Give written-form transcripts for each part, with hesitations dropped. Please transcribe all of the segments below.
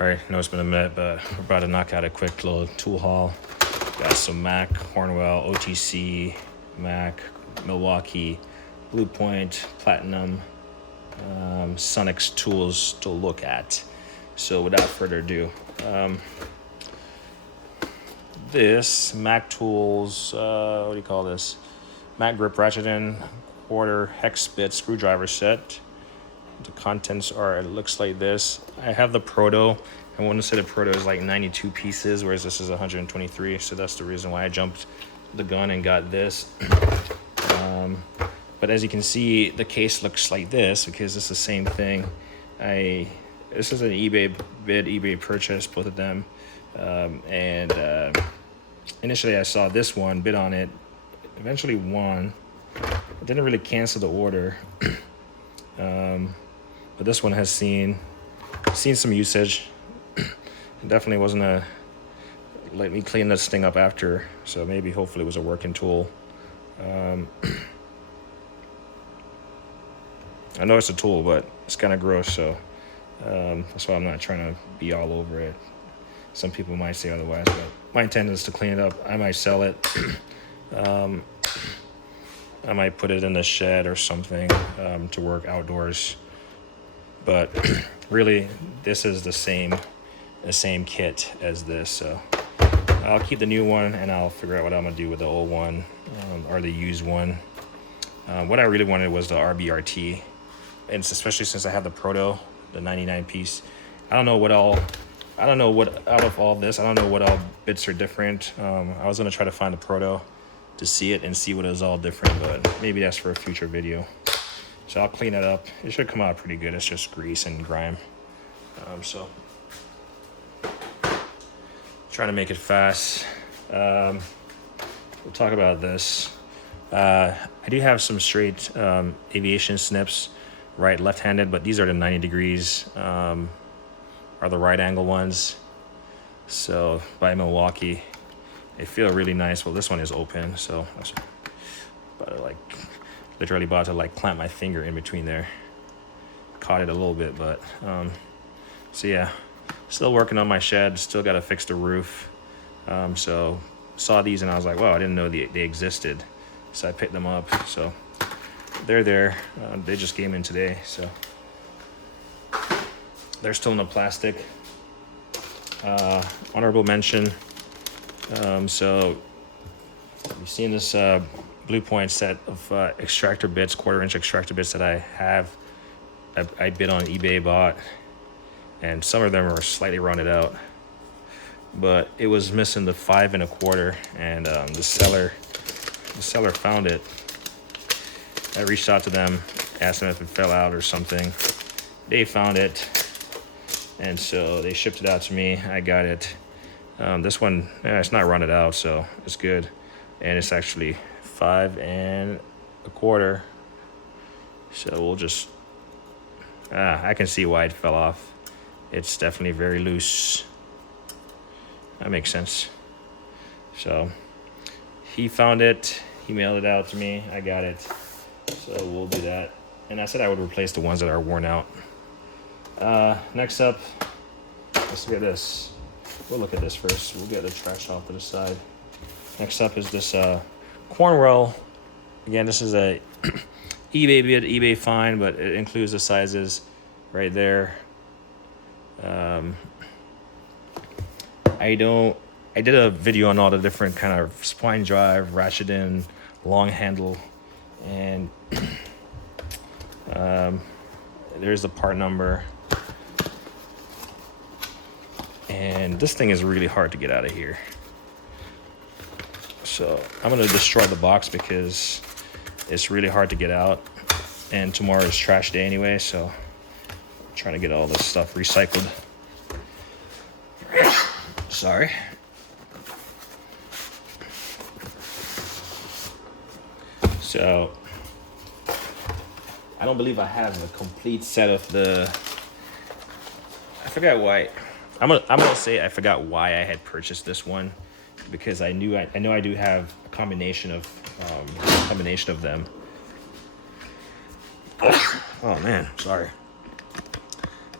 All right, know it's been a minute, but we're about to knock out a quick little tool haul. Got some Mac, Cornwell, OTC, Mac, Milwaukee, Bluepoint, Platinum, SUNNEX tools to look at. So without further ado, this Mac Tools, what do you call this? Mac grip ratcheting, quarter hex bit screwdriver set. The contents are, it looks like this. I have the Proto. I want to say the Proto is like 92 pieces, whereas this is 123. So that's the reason why I jumped the gun and got this. But as you can see, the case looks like this because it's the same thing. This is an eBay bid, eBay purchase, both of them. Initially I saw this one, bid on it, eventually won. I didn't really cancel the order. But this one has seen some usage. It definitely wasn't a, let me clean this thing up after, so maybe hopefully it was a working tool. I know it's a tool, but it's kind of gross, so that's why I'm not trying to be all over it. Some people might say otherwise, but my intent is to clean it up. I might sell it. I might put it in the shed or something to work outdoors. But really, this is the same kit as this. So I'll keep the new one, and I'll figure out what I'm gonna do with the old one or the used one. What I really wanted was the rbrt, and especially since I have the Proto, the 99 piece. I don't know what out of all this, I don't know what all bits are different. I was gonna try to find the Proto to see it and see what is all different, but maybe that's for a future video. So I'll clean it up. It should come out pretty good. It's just grease and grime. So trying to make it fast. We'll talk about this. I do have some straight aviation snips, right, left-handed, but these are the 90 degrees, are the right angle ones. So by Milwaukee, they feel really nice. Well, this one is open, so I was about to literally about to clamp my finger in between there. Caught it a little bit, but so yeah, still working on my shed. Still got to fix the roof. So saw these and I was like, wow, I didn't know they existed. So I picked them up. So they're there. They just came in today, so they're still in the plastic. Honorable mention. So you've seen this Bluepoint set of extractor bits, quarter-inch extractor bits that I have. I bid on eBay, bought, and some of them are slightly rounded out, but it was missing the 5 1/4, and the seller found it. I reached out to them, asked them if it fell out or something. They found it, and so they shipped it out to me. I got it. This one, it's not rounded out, so it's good, and it's actually 5 1/4. So we'll just, I can see why it fell off. It's definitely very loose. That makes sense. So he found it, he mailed it out to me, I got it. So we'll do that. And I said I would replace the ones that are worn out. Next up, let's look at this. We'll look at this first. We'll get the trash off to the side. Next up is this Cornwell. Again, this is a eBay bid, eBay find, but it includes the sizes right there. I did a video on all the different kind of spine drive, ratcheting, long handle, and there's the part number. And this thing is really hard to get out of here. So I'm gonna destroy the box because it's really hard to get out. And tomorrow is trash day anyway, so I'm trying to get all this stuff recycled. Sorry. So I don't believe I have a complete set of the, I forgot why. I'm gonna say I forgot why I had purchased this one, because I know I do have a combination of them. Oh man, sorry.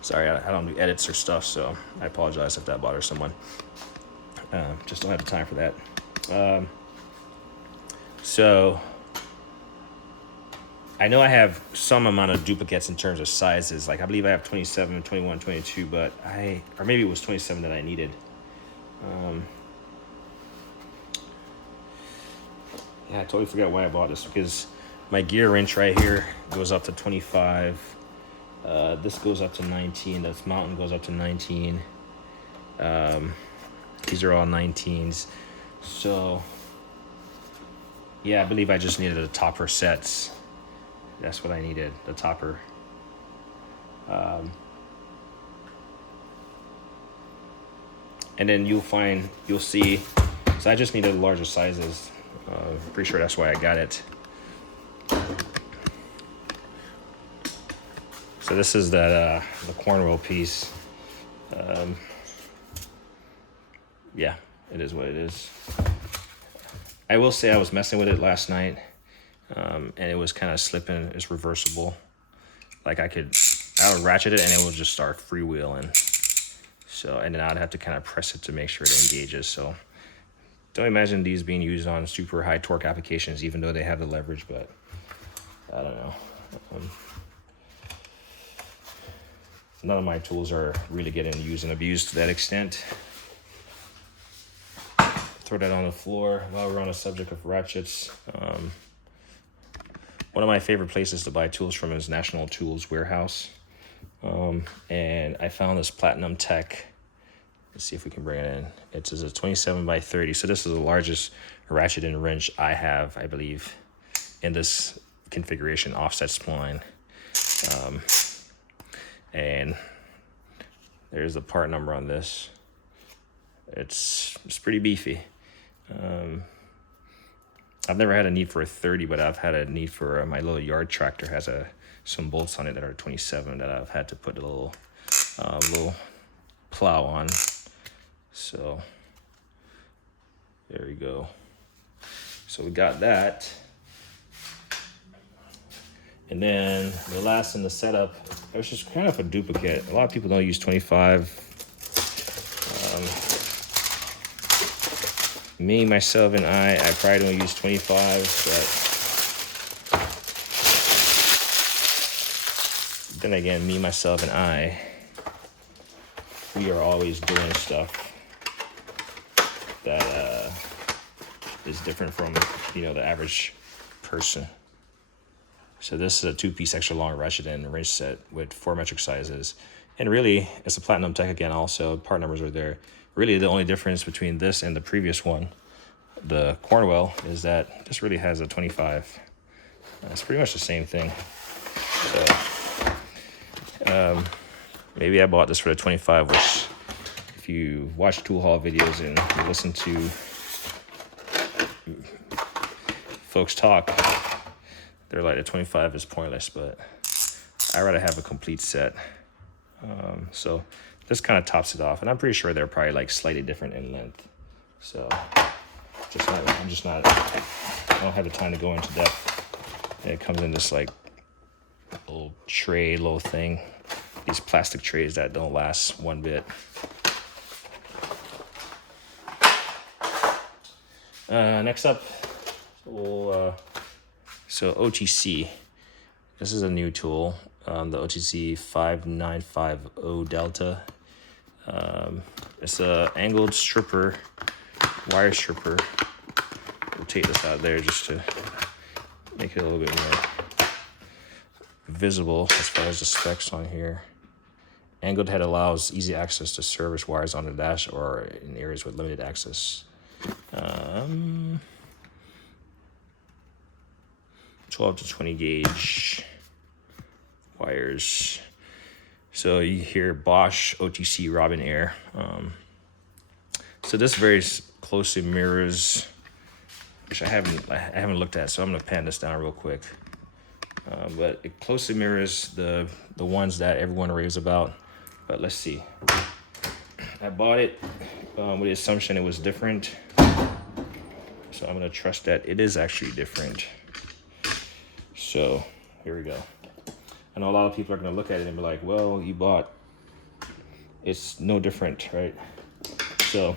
Sorry, I don't do edits or stuff, so I apologize if that bothers someone. Just don't have the time for that. So I know I have some amount of duplicates in terms of sizes. Like I believe I have 27, 21, 22, but or maybe it was 27 that I needed. Yeah, I totally forgot why I bought this, because my gear wrench right here goes up to 25. This goes up to 19. This mountain goes up to 19. These are all 19s. So yeah, I believe I just needed a topper sets. That's what I needed, the topper. And then you'll see, so I just needed larger sizes. Pretty sure that's why I got it. So this is the Cornwell piece. Yeah, it is what it is. I will say I was messing with it last night, and it was kind of slipping. It's reversible. Like I would ratchet it and it would just start freewheeling. So, and then I'd have to kind of press it to make sure it engages. So don't imagine these being used on super high torque applications, even though they have the leverage, but I don't know. None of my tools are really getting used and abused to that extent. Throw that on the floor. While we're on the subject of ratchets, one of my favorite places to buy tools from is National Tools Warehouse. And I found this Platinum Tech. Let's see if we can bring it in. It's a 27 by 30. So this is the largest ratchet and wrench I have, I believe, in this configuration offset spline. And there's the part number on this. It's pretty beefy. I've never had a need for a 30, but I've had a need for my little yard tractor has some bolts on it that are 27 that I've had to put a little plow on. So there we go. So we got that. And then the last in the setup, it was just kind of a duplicate. A lot of people don't use 25. Me, myself, and I probably don't use 25, but then again, me, myself, and I, we are always doing stuff that is different from, the average person. So this is a 2-piece extra long ratchet and wrench set with 4 metric sizes. And really, it's a Platinum Tech again also. Part numbers are there. Really, the only difference between this and the previous one, the Cornwell, is that this really has a 25. It's pretty much the same thing. So, maybe I bought this for the 25, which if you watch tool haul videos and you listen to folks talk, they're like the 25 is pointless, but I'd rather have a complete set. So this kind of tops it off, and I'm pretty sure they're probably like slightly different in length. So I don't have the time to go into depth. And it comes in this like little tray, little thing. These plastic trays that don't last one bit. Next up, so OTC. This is a new tool, the OTC 5950 Delta. It's a angled stripper, wire stripper. We'll take this out there just to make it a little bit more visible as far as the specs on here. Angled head allows easy access to service wires on the dash or in areas with limited access. 12 to 20 gauge wires. So you hear Bosch OTC Robin Air. So this very closely mirrors, which I haven't looked at, so I'm gonna pan this down real quick. But it closely mirrors the ones that everyone raves about. But let's see. I bought it with the assumption it was different. So I'm gonna trust that it is actually different. So here we go. I know a lot of people are gonna look at it and be like, well, you bought it's no different, right? So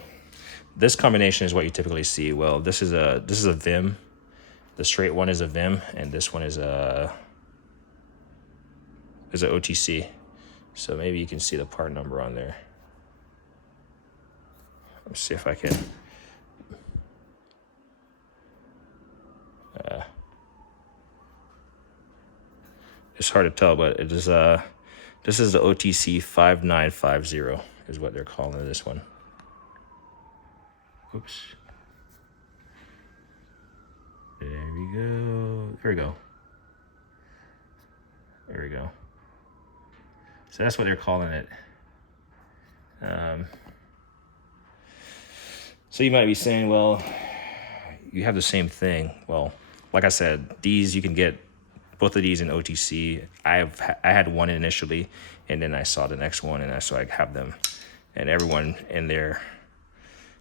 this combination is what you typically see. Well, this is a VIM. The straight one is a VIM, and this one is a OTC. So maybe you can see the part number on there. Let's see if I can. It's hard to tell, but it is this is the OTC 5950 is what they're calling this one. Oops. There we go. There we go. There we go. So that's what they're calling it. So you might be saying, well, you have the same thing. Well, like I said, these you can get both of these in OTC. I had one initially, and then I saw the next one, and so I have them. And everyone in there,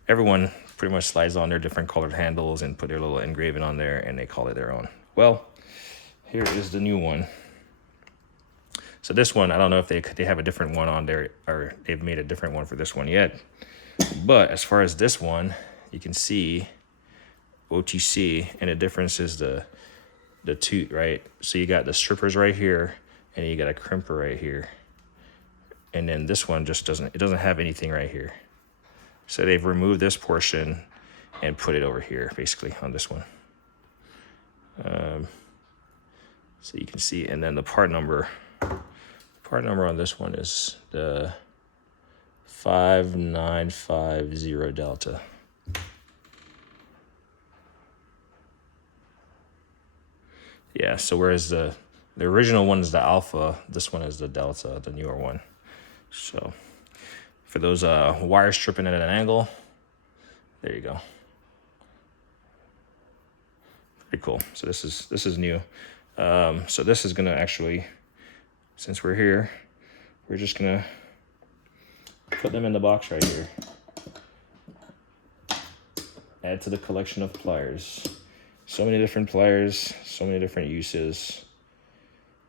everyone pretty much slides on their different colored handles and put their little engraving on there, and they call it their own. Well, here is the new one. So this one, I don't know if they have a different one on there, or they've made a different one for this one yet. But as far as this one, you can see OTC, and the difference is the toot, right? So you got the strippers right here, and you got a crimper right here. And then this one just doesn't have anything right here. So they've removed this portion and put it over here, basically, on this one. So you can see, and then the part number on this one is the 5950 Delta. Yeah, so whereas the original one is the Alpha, this one is the Delta, the newer one. So for those wire stripping at an angle, there you go. Pretty cool. So this is new. So this is gonna actually, since we're here, we're just gonna put them in the box right here. Add to the collection of pliers. So many different pliers, so many different uses.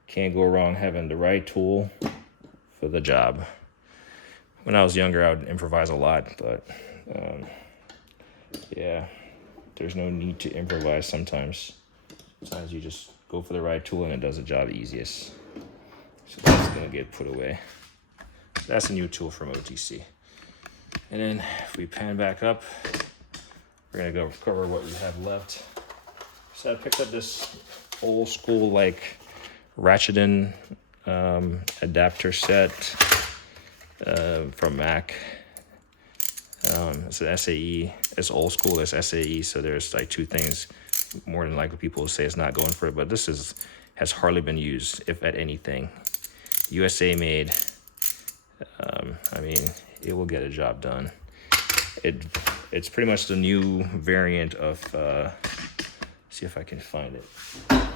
Can't go wrong having the right tool for the job. When I was younger, I would improvise a lot, but yeah, there's no need to improvise sometimes. Sometimes you just go for the right tool and it does the job easiest. So that's gonna get put away. That's a new tool from OTC. And then if we pan back up, we're gonna go cover what we have left. So I picked up this old school like ratcheting adapter set from Mac. It's an SAE. It's old school. It's SAE. So there's like two things. More than likely, people will say it's not going for it, but this has hardly been used, if at anything. USA made. I mean, it will get a job done. It's pretty much the new variant of. See if I can find it. I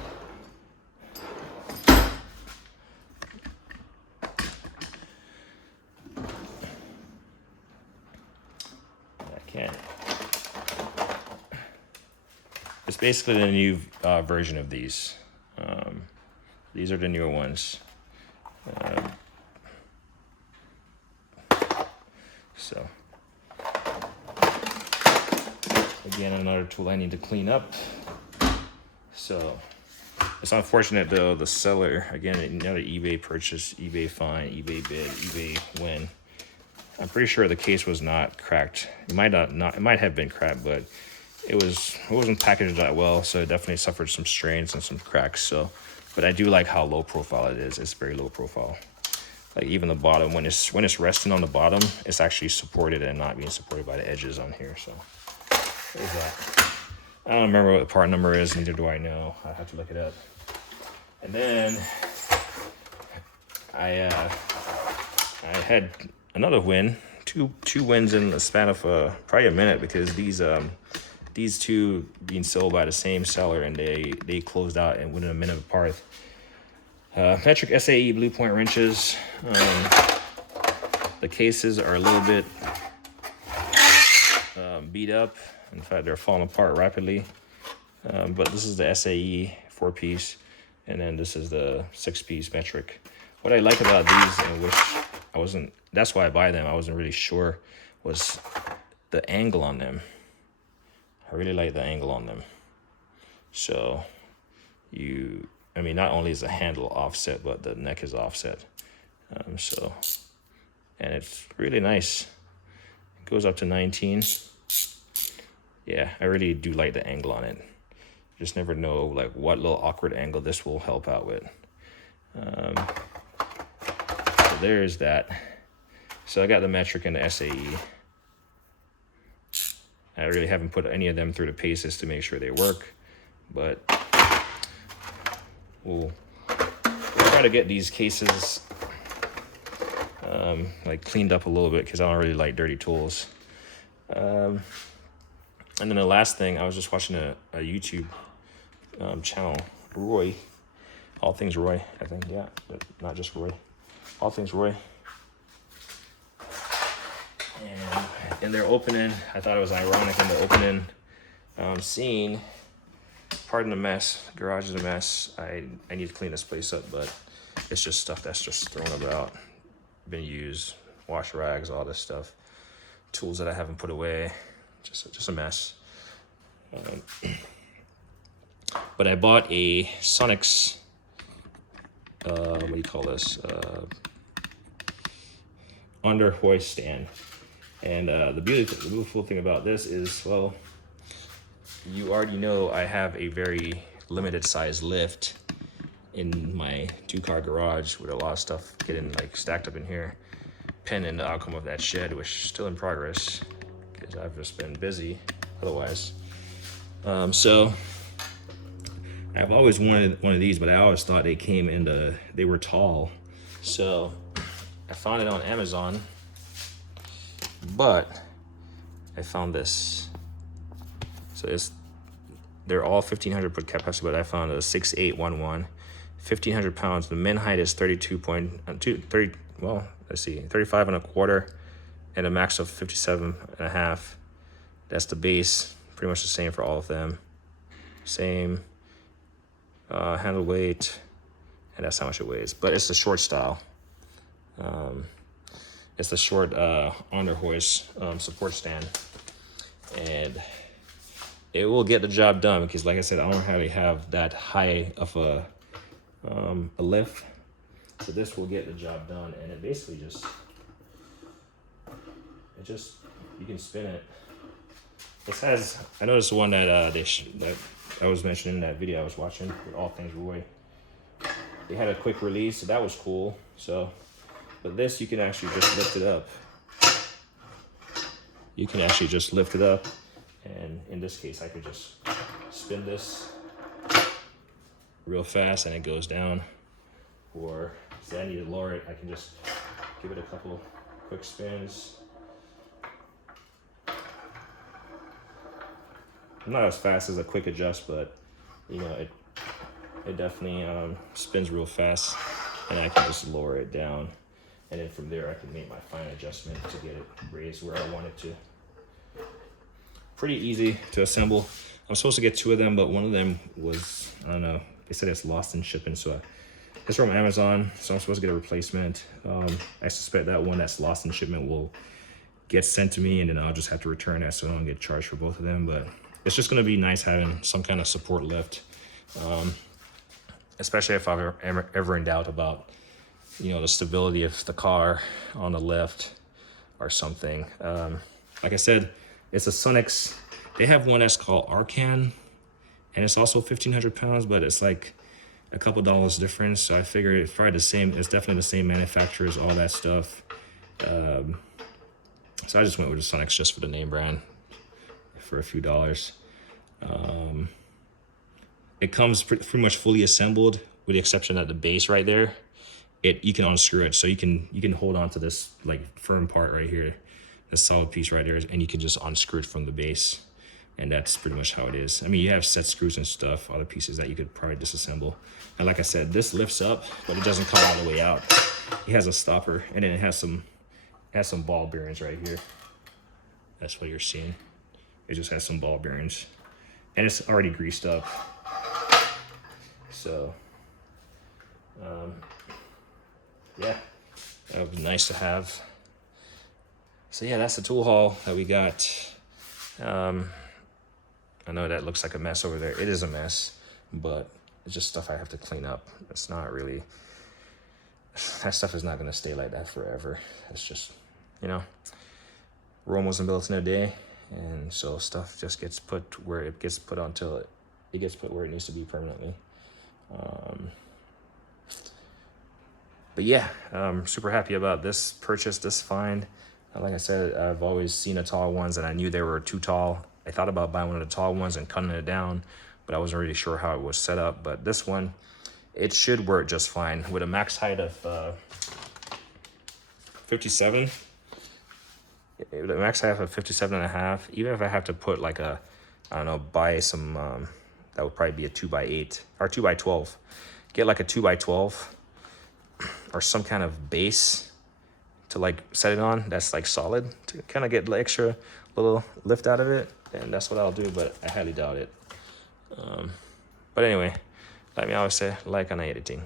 can't. It's basically the new version of these. These are the newer ones. So, again, another tool I need to clean up. So, it's unfortunate though, the seller, again, another eBay purchase, eBay find, eBay bid, eBay win. I'm pretty sure the case was not cracked. It might it might have been cracked, but it wasn't packaged that well, so it definitely suffered some strains and some cracks. So, but I do like how low profile it is. It's very low profile. Like even the bottom, when it's resting on the bottom, it's actually supported and not being supported by the edges on here. So there's that. I don't remember what the part number is, neither do I know. I have to look it up. And then I had another win, two wins in the span of probably a minute, because these two being sold by the same seller, and they closed out and within a minute apart. Metric SAE Bluepoint wrenches. The cases are a little bit beat up. In fact, they're falling apart rapidly. But this is the SAE 4-piece, and then this is the 6-piece metric. What I like about these, and wish I wasn't that's why I buy them. I wasn't really sure was the angle on them. I really like the angle on them. So I mean, not only is the handle offset, but the neck is offset. And it's really nice. It goes up to 19. Yeah, I really do like the angle on it. Just never know like what little awkward angle this will help out with. So there's that. So I got the metric and the SAE. I really haven't put any of them through the paces to make sure they work, but we'll try to get these cases like cleaned up a little bit because I don't really like dirty tools. And then the last thing, I was just watching a YouTube channel, Roy, All Things Roy, I think, yeah, but not just Roy, All Things Roy. And in their opening, I thought it was ironic in the opening scene, pardon the mess, garage is a mess. I need to clean this place up, but it's just stuff that's just thrown about, been used, wash rags, all this stuff, tools that I haven't put away, just a mess. But I bought a SUNNEX, what do you call this, under hoist stand. And the beautiful thing about this is, well, you already know I have a very limited size lift in my 2-car garage with a lot of stuff getting like stacked up in here, pending the outcome of that shed, which is still in progress because I've just been busy otherwise. So I've always wanted one of these, but I always thought they were tall. So I found it on Amazon, but I found this. So they're all 1,500 foot capacity, but I found a 6811, 1,500 pounds. The min height is 35 and a quarter, and a max of 57 and a half. That's the base, pretty much the same for all of them. Same handle weight, and that's how much it weighs. But it's the short style. It's the short under hoist support stand, and it will get the job done because, like I said, I don't really have that high of a lift, so this will get the job done. And it basically you can spin it. This has, I noticed the one that that I was mentioning in that video I was watching with All Things Roy. They had a quick release, so that was cool. So, but this you can actually just lift it up. You can actually just lift it up, and in this case, I could just spin this real fast, and it goes down. Or say I need to lower it, I can just give it a couple quick spins. Not as fast as a quick adjust, but you know, it definitely spins real fast, and I can just lower it down, and then from there I can make my fine adjustment to get it raised where I want it to. Pretty easy to assemble. I'm supposed to get 2 of them, but one of them was, I don't know, they said it's lost in shipping, so it's from Amazon, so I'm supposed to get a replacement. I suspect that one that's lost in shipment will get sent to me, and then I'll just have to return that so I don't get charged for both of them. But it's just gonna be nice having some kind of support lift, especially if I'm ever in doubt about, you know, the stability of the car on the lift or something. Like I said, it's a SUNNEX. They have one that's called Arcan, and it's also 1,500 pounds, but it's like a couple dollars difference. So I figured it's probably the same. It's definitely the same manufacturers, all that stuff. So I just went with the SUNNEX just for the name brand for a few dollars. It comes pretty much fully assembled, with the exception that the base right there, you can unscrew it. So you can hold on to this like firm part right here, this solid piece right there, and you can just unscrew it from the base. And that's pretty much how it is. I mean, you have set screws and stuff, other pieces that you could probably disassemble. And like I said, this lifts up, but it doesn't come all the way out. It has a stopper, and then it has some ball bearings right here. That's what you're seeing. It just has some ball bearings, and it's already greased up. So, yeah, that would be nice to have. So yeah, that's the tool haul that we got. I know that looks like a mess over there. It is a mess, but it's just stuff I have to clean up. It's not really, that stuff is not gonna stay like that forever. It's just, you know, Rome wasn't built in a day, and so stuff just gets put where it gets put until it gets put where it needs to be permanently. But yeah, I'm super happy about this purchase, this find. Like I said, I've always seen the tall ones and I knew they were too tall. I thought about buying one of the tall ones and cutting it down, but I wasn't really sure how it was set up. But this one, it should work just fine with a max height of 57. The max height of 57.5. Even if I have to put like a, I don't know, buy some, that would probably be a 2x8 or 2x12. Get like a 2x12 or some kind of base to like set it on that's like solid to kind of get the extra little lift out of it, and that's what I'll do, but I highly doubt it. But anyway, like me always say, like on editing.